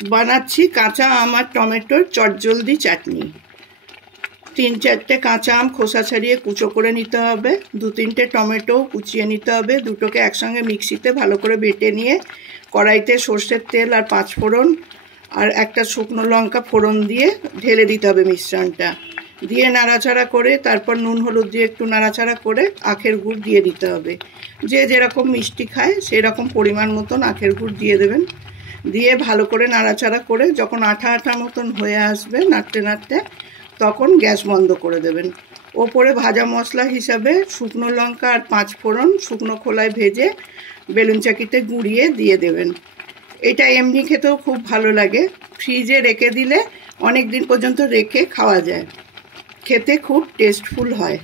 বানাচ্ছি কাঁচা আম আর টমেটোর চটজলদি চাটনি। 3-4টে কাঁচা আম খোসা ছাড়িয়ে কুচো করে নিতে হবে। 2-3টে টমেটো কুচিয়ে নিতে হবে। দুটোকে একসঙ্গে মিক্সিতে ভালো করে বেটে নিয়ে কড়াইতে সর্ষের তেল আর 5 ফোড়ন আর একটা শুকনো লঙ্কা ফোড়ন দিয়ে ঢেলে দিতে হবে মিশ্রণটা। দিয়ে নাড়াচাড়া করে তারপর নুন হলুদ দিয়ে একটু নাড়াচাড়া করে আখের গুড় দিয়ে দিতে হবে। যে যেরকম মিষ্টি খায় সেরকম পরিমাণ মতন আখের গুড় দিয়ে দেবেন। দিয়ে ভালো করে নাড়াচাড়া করে যখন আঠা আঠা মতন হয়ে আসবে নাড়তে নাড়তে, তখন গ্যাস বন্ধ করে দেবেন। ওপরে ভাজা মশলা হিসাবে শুকনো লঙ্কা আর 5 ফোড়ন শুকনো খোলায় ভেজে বেলুন চাকিতে গুঁড়িয়ে দিয়ে দেবেন। এটা এমনি খেতেও খুব ভালো লাগে। ফ্রিজে রেখে দিলে অনেক দিন পর্যন্ত রেখে খাওয়া যায়। খেতে খুব টেস্টফুল হয়।